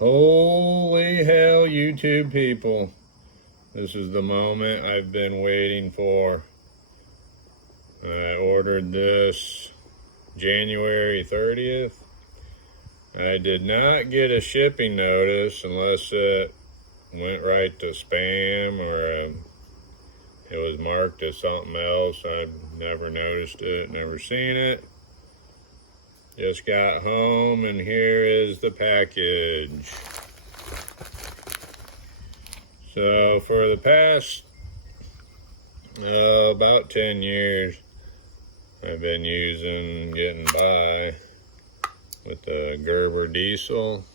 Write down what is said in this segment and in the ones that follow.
Holy hell, YouTube people. This is the moment I've been waiting for. I ordered this January 30th. I did not get a shipping notice unless it went right to spam or it was marked as something else. I've never noticed it, never seen it. Just got home and here is the package. So for the past about 10 years, I've been getting by with the Gerber diesel.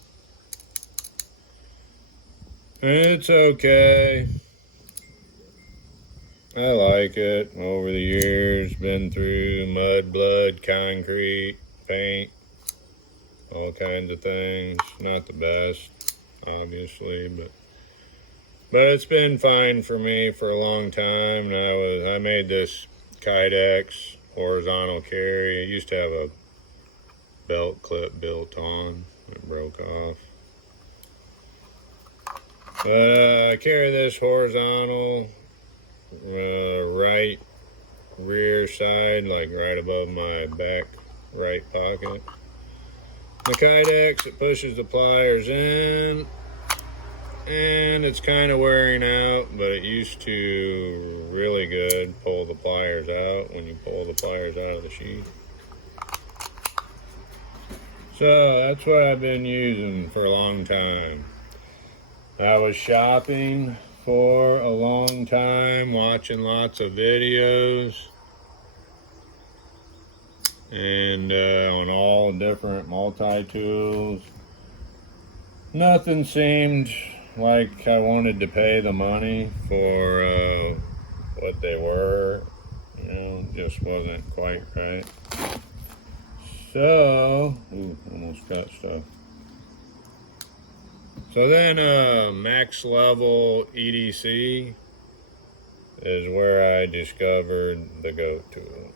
It's okay. I like it. Over the years, been through mud, blood, concrete, paint, all kinds of things. Not the best, obviously, but it's been fine for me for a long time. And I made this Kydex horizontal carry. It used to have a belt clip built on. It broke off. I carry this horizontal right rear side, like right above my back right pocket. The Kydex, it pushes the pliers in, and it's kind of wearing out, but it used to really good pull the pliers out when you pull the pliers out of the sheath. So that's what I've been using for a long time. I was shopping for a long time, watching lots of videos and on all different multi-tools. Nothing seemed like I wanted to pay the money for what they were. You know, just wasn't quite right. So, almost got stuff. So then Max Level EDC is where I discovered the goat tool.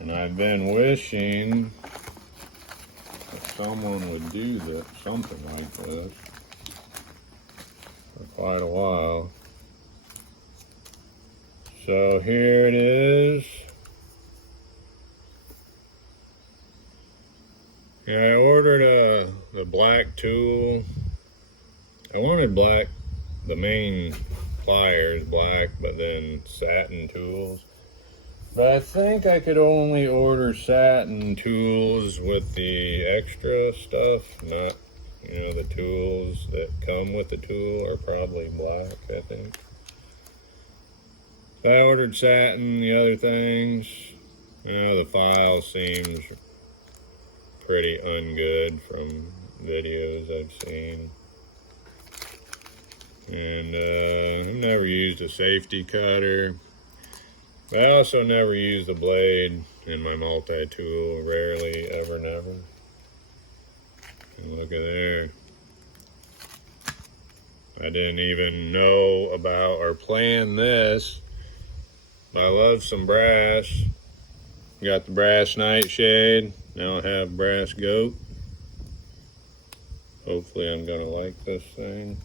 And I've been wishing that someone would do something like this for quite a while. So here it is. Yeah, I ordered the black tool. I wanted black, the main pliers black, but then satin tools. But I think I could only order satin tools with the extra stuff, not, the tools that come with the tool are probably black, I think. So I ordered satin, the other things. The file seems pretty ungood from videos I've seen. And I've never used a safety cutter. I also never used a blade in my multi-tool. Rarely, ever, never. And look at there. I didn't even know about or plan this. I love some brass. Got the brass nightshade. Now I have brass goat. Hopefully I'm gonna like this thing.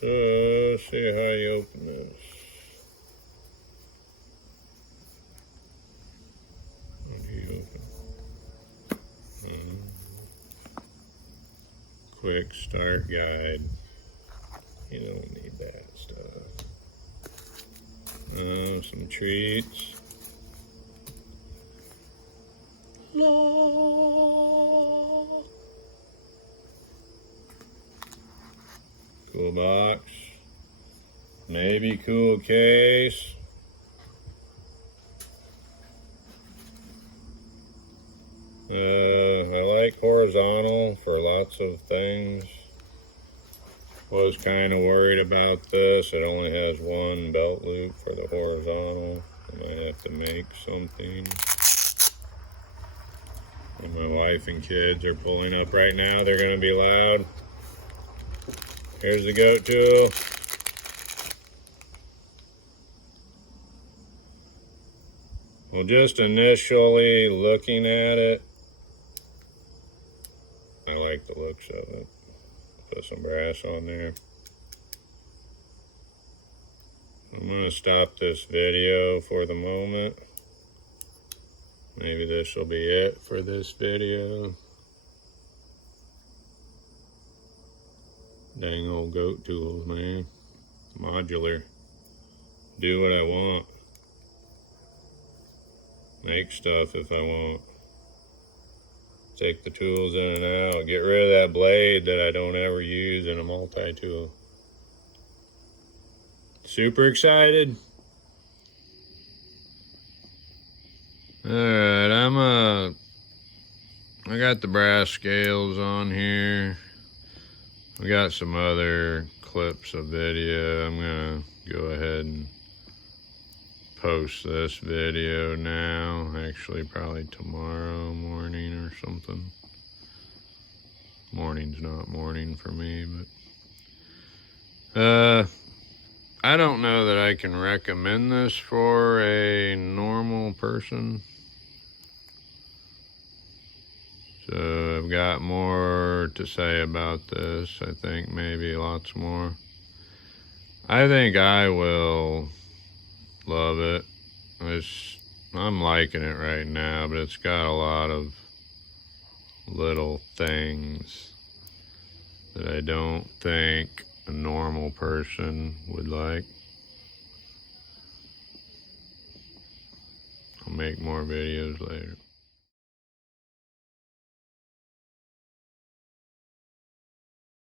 So, let's see how you open this. How do you open? Quick start guide. You don't need that stuff. Some treats. Cool box. Maybe cool case. I like horizontal for lots of things. Was kind of worried about this. It only has one belt loop for the horizontal. I might have to make something. And my wife and kids are pulling up right now. They're going to be loud. Here's the goat tool. Well, just initially looking at it, I like the looks of it. Put some brass on there. I'm going to stop this video for the moment. Maybe this will be it for this video. Dang old goat tools, man. Modular. Do what I want. Make stuff if I want. Take the tools in and out. Get rid of that blade that I don't ever use in a multi-tool. Super excited. Alright, I got the brass scales on here. We got some other clips of video. I'm gonna go ahead and post this video now. Actually, probably tomorrow morning or something. Morning's not morning for me, but I don't know that I can recommend this for a normal person. So I've got more to say about this. I think maybe lots more. I think I will love it. I'm liking it right now, but it's got a lot of little things that I don't think a normal person would like. I'll make more videos later.